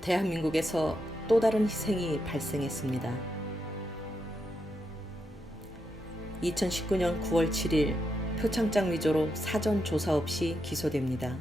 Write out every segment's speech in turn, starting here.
대한민국에서 또 다른 희생이 발생했습니다. 2019년 9월 7일 표창장 위조로 사전 조사 없이 기소됩니다.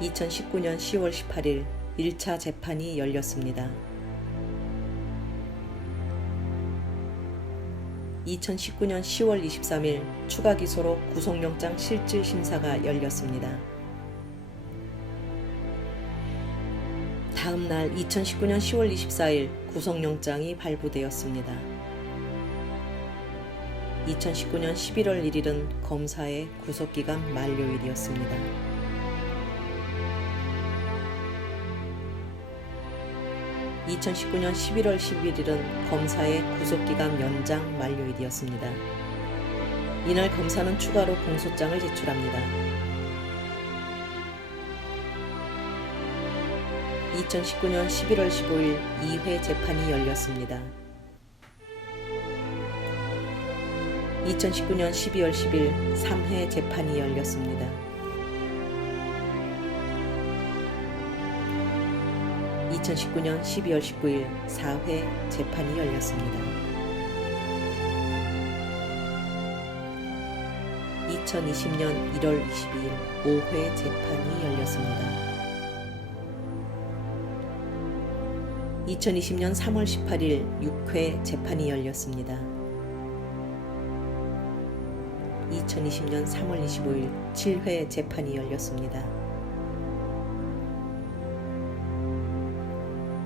2019년 10월 18일 1차 재판이 열렸습니다. 2019년 10월 23일 추가 기소로 구속영장 실질 심사가 열렸습니다. 다음 날 2019년 10월 24일 구속영장이 발부되었습니다. 2019년 11월 1일은 검사의 구속기간 만료일이었습니다. 2019년 11월 11일은 검사의 구속기간 연장 만료일이었습니다. 이날 검사는 추가로 공소장을 제출합니다. 2019년 11월 15일 2회 재판이 열렸습니다. 2019년 12월 10일 3회 재판이 열렸습니다. 2019년 12월 19일 4회 재판이 열렸습니다. 2020년 1월 22일 5회 재판이 열렸습니다. 2020년 3월 18일 6회 재판이 열렸습니다. 2020년 3월 25일 7회 재판이 열렸습니다.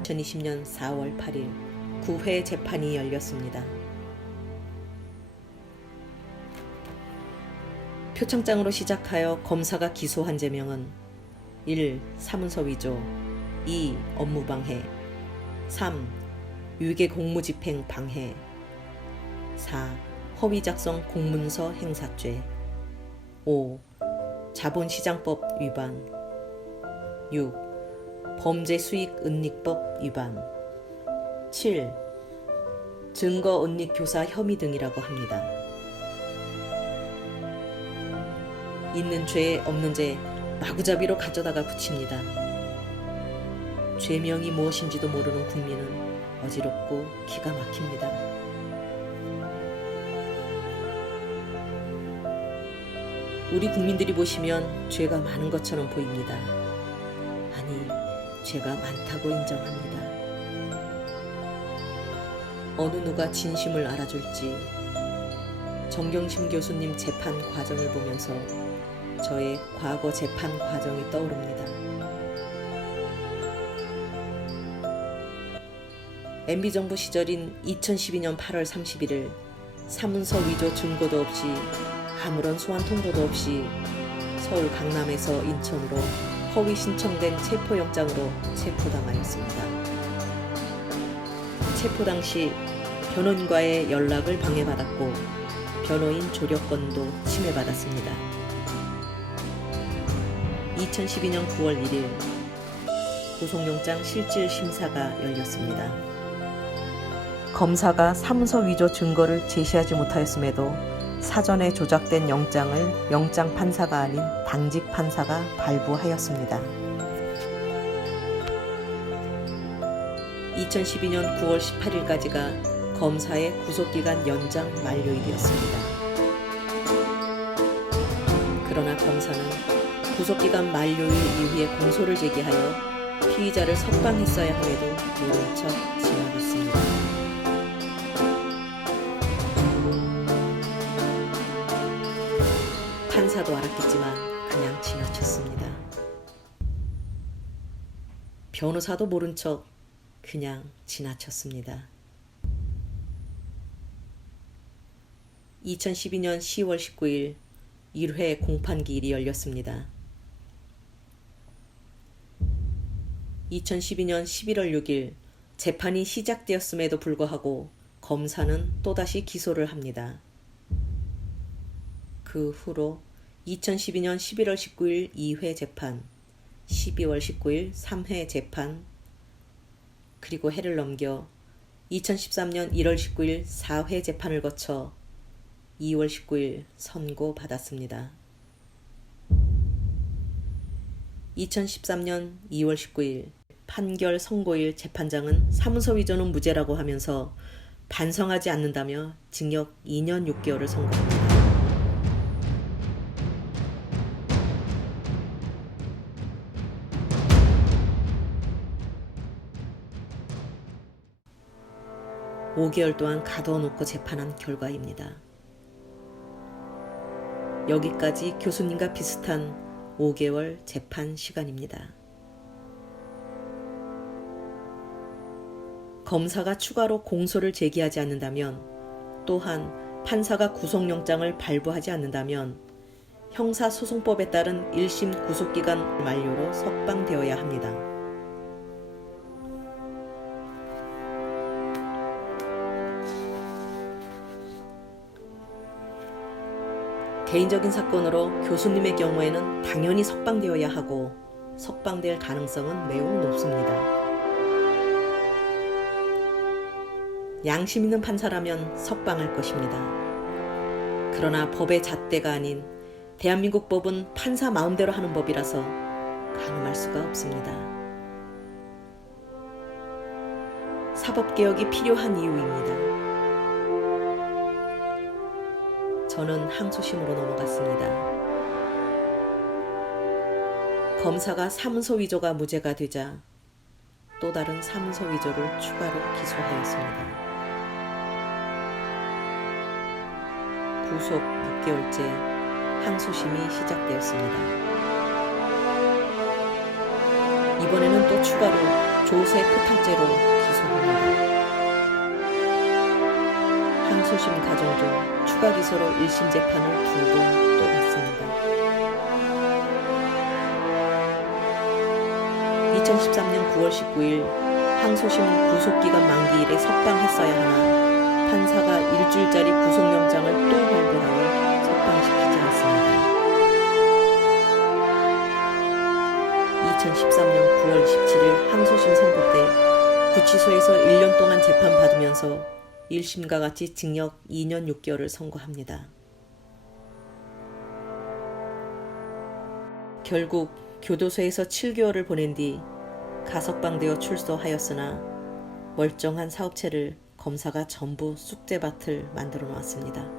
2020년 4월 8일 9회 재판이 열렸습니다. 표창장으로 시작하여 검사가 기소한 죄명은 1. 사문서 위조 2. 업무방해 3. 유괴 공무집행 방해 4. 허위 작성 공문서 행사죄 5. 자본시장법 위반 6. 범죄수익은닉법 위반 7. 증거은닉교사 혐의 등이라고 합니다. 있는 죄 없는 죄 마구잡이로 가져다가 붙입니다. 죄명이 무엇인지도 모르는 국민은 어지럽고 기가 막힙니다. 우리 국민들이 보시면 죄가 많은 것처럼 보입니다. 아니, 죄가 많다고 인정합니다. 어느 누가 진심을 알아줄지 정경심 교수님 재판 과정을 보면서 저의 과거 재판 과정이 떠오릅니다. MB정부 시절인 2012년 8월 31일 사문서 위조 증거도 없이 아무런 소환 통보도 없이 서울 강남에서 인천으로 허위 신청된 체포영장으로 체포당하였습니다. 체포 당시 변호인과의 연락을 방해받았고 변호인 조력권도 침해받았습니다. 2012년 9월 1일 구속영장 실질 심사가 열렸습니다. 검사가 사문서 위조 증거를 제시하지 못하였음에도 사전에 조작된 영장을 영장 판사가 아닌 당직 판사가 발부하였습니다. 2012년 9월 18일까지가 검사의 구속기간 연장 만료일이었습니다. 그러나 검사는 구속기간 만료일 이후에 공소를 제기하여 피의자를 석방했어야 함에도 모른 척 지나갔습니다. 판사도 알았겠지만 그냥 지나쳤습니다. 변호사도 모른 척 그냥 지나쳤습니다. 2012년 10월 19일 1회 공판기일이 열렸습니다. 2012년 11월 6일 재판이 시작되었음에도 불구하고 검사는 또다시 기소를 합니다. 그 후로 2012년 11월 19일 2회 재판, 12월 19일 3회 재판, 그리고 해를 넘겨 2013년 1월 19일 4회 재판을 거쳐 2월 19일 선고받았습니다. 2013년 2월 19일 판결 선고일 재판장은 사문서 위조는 무죄라고 하면서 반성하지 않는다며 징역 2년 6개월을 선고합니다. (5개월) 동안 가둬놓고 재판한 결과입니다. 여기까지 교수님과 비슷한 5개월 재판 시간입니다. 검사가 추가로 공소를 제기하지 않는다면, 또한 판사가 구속영장을 발부하지 않는다면 형사소송법에 따른 1심 구속기간 만료로 석방되어야 합니다. 개인적인 사건으로 교수님의 경우에는 당연히 석방되어야 하고 석방될 가능성은 매우 높습니다. 양심 있는 판사라면 석방할 것입니다. 그러나 법의 잣대가 아닌 대한민국 법은 판사 마음대로 하는 법이라서 가늠할 수가 없습니다. 사법개혁이 필요한 이유입니다. 저는 항소심으로 넘어갔습니다. 검사가 사문서 위조가 무죄가 되자 또 다른 사문서 위조를 추가로 기소하였습니다. 구속 6개월째 항소심이 시작되었습니다. 이번에는 또 추가로 조세 포탈죄로 기소합니다. 항소심 과정 중 추가 기소로 1심 재판을 2번 또 받습니다. 2013년 9월 19일 항소심은 구속기간 만기일에 석방했어야 하나 판사가 일주일짜리 구속영장을 또 발부하여 석방시키지 않습니다. 2013년 9월 27일 항소심 선고 때 구치소에서 1년 동안 재판받으면서 1심과 같이 징역 2년 6개월을 선고합니다. 결국 교도소에서 7개월을 보낸 뒤 가석방되어 출소하였으나 멀쩡한 사업체를 검사가 전부 쑥대밭을 만들어 놓았습니다.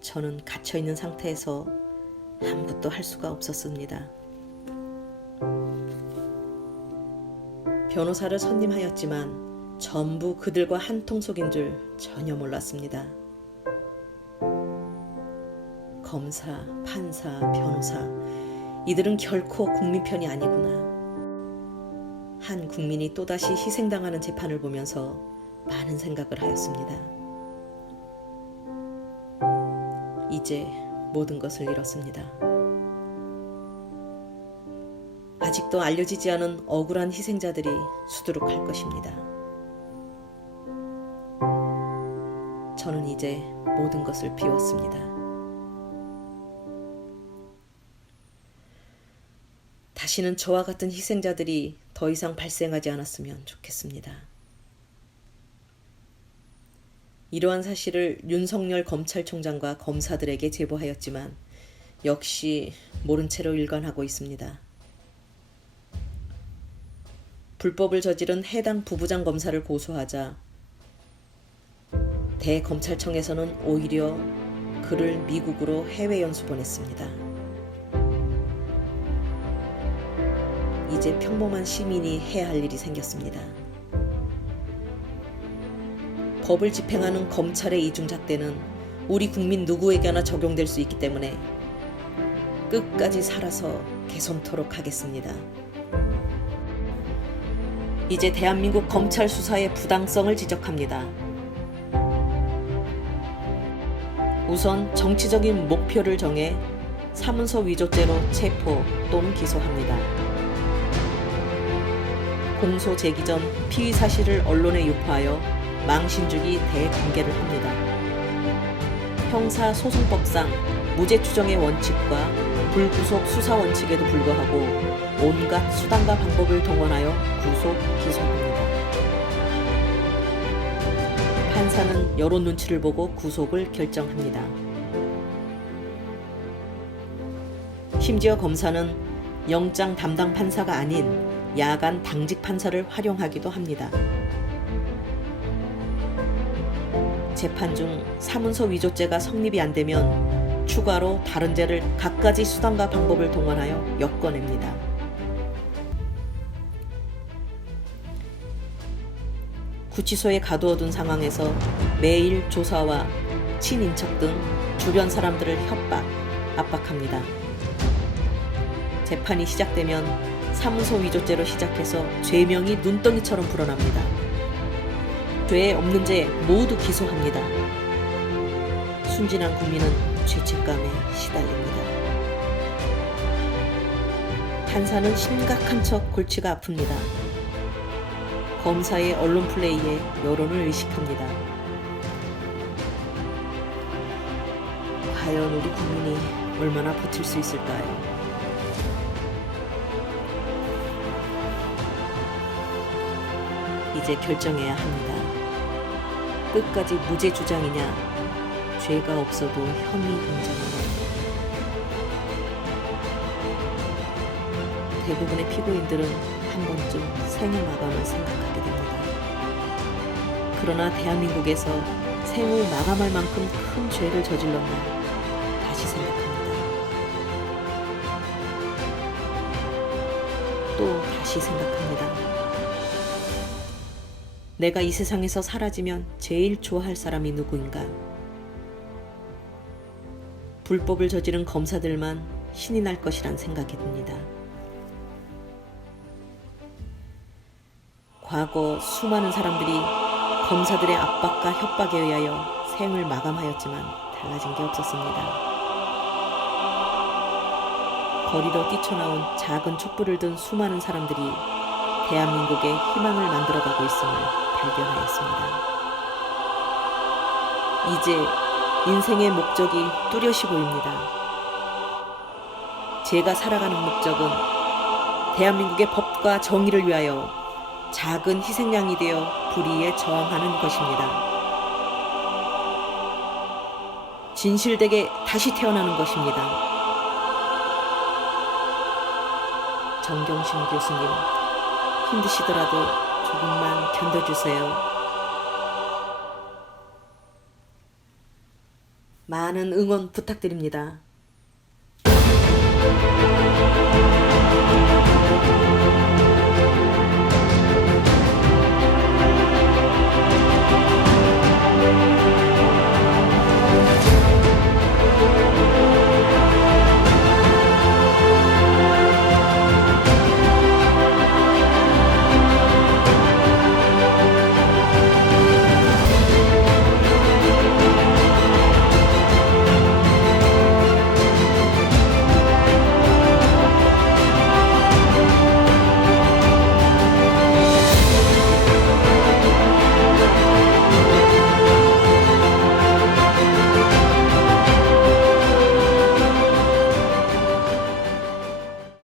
저는 갇혀있는 상태에서 아무것도 할 수가 없었습니다. 변호사를 선임하였지만 전부 그들과 한통속인 줄 전혀 몰랐습니다. 검사, 판사, 변호사, 이들은 결코 국민 편이 아니구나. 한 국민이 또다시 희생당하는 재판을 보면서 많은 생각을 하였습니다. 이제 모든 것을 잃었습니다. 아직도 알려지지 않은 억울한 희생자들이 수두룩할 것입니다. 저는 이제 모든 것을 비웠습니다. 다시는 저와 같은 희생자들이 더 이상 발생하지 않았으면 좋겠습니다. 이러한 사실을 윤석열 검찰총장과 검사들에게 제보하였지만 역시 모른 채로 일관하고 있습니다. 불법을 저지른 해당 부부장 검사를 고소하자 대검찰청에서는 오히려 그를 미국으로 해외 연수 보냈습니다. 이제 평범한 시민이 해야 할 일이 생겼습니다. 법을 집행하는 검찰의 이중잣대는 우리 국민 누구에게나 적용될 수 있기 때문에 끝까지 살아서 개선토록 하겠습니다. 이제 대한민국 검찰 수사의 부당성을 지적합니다. 우선 정치적인 목표를 정해 사문서 위조죄로 체포 또는 기소합니다. 공소 제기 전 피의 사실을 언론에 유포하여 망신주기 대공개를 합니다. 형사소송법상 무죄 추정의 원칙과 불구속 수사 원칙에도 불구하고 온갖 수단과 방법을 동원하여 구속, 기소합니다. 판사는 여론 눈치를 보고 구속을 결정합니다. 심지어 검사는 영장 담당 판사가 아닌 야간 당직 판사를 활용하기도 합니다. 재판 중 사문서 위조죄가 성립이 안 되면 추가로 다른 죄를 갖가지 수단과 방법을 동원하여 엮어냅니다. 구치소에 가두어둔 상황에서 매일 조사와 친인척 등 주변 사람들을 협박, 압박합니다. 재판이 시작되면 사문서 위조죄로 시작해서 죄명이 눈덩이처럼 불어납니다. 죄에 없는 죄 모두 기소합니다. 순진한 국민은 죄책감에 시달립니다. 판사는 심각한 척 골치가 아픕니다. 검사의 언론 플레이에 여론을 의식합니다. 과연 우리 국민이 얼마나 버틸 수 있을까요? 이제 결정해야 합니다. 끝까지 무죄 주장이냐, 죄가 없어도 혐의 인정이냐. 대부분의 피고인들은 한 번쯤 생애 마감을 생각하게 됩니다. 그러나 대한민국에서 생을 마감할 만큼 큰 죄를 저질렀나 다시 생각합니다. 또 다시 생각합니다. 내가 이 세상에서 사라지면 제일 좋아할 사람이 누구인가? 불법을 저지른 검사들만 신이 날 것이란 생각이 듭니다. 과거 수많은 사람들이 검사들의 압박과 협박에 의하여 생을 마감하였지만 달라진 게 없었습니다. 거리로 뛰쳐나온 작은 촛불을 든 수많은 사람들이 대한민국의 희망을 만들어가고 있음을 발견하였습니다. 이제 인생의 목적이 뚜렷이 보입니다. 제가 살아가는 목적은 대한민국의 법과 정의를 위하여 작은 희생양이 되어 불의에 저항하는 것입니다. 진실되게 다시 태어나는 것입니다. 정경심 교수님, 힘드시더라도 조금만 견뎌주세요. 많은 응원 부탁드립니다.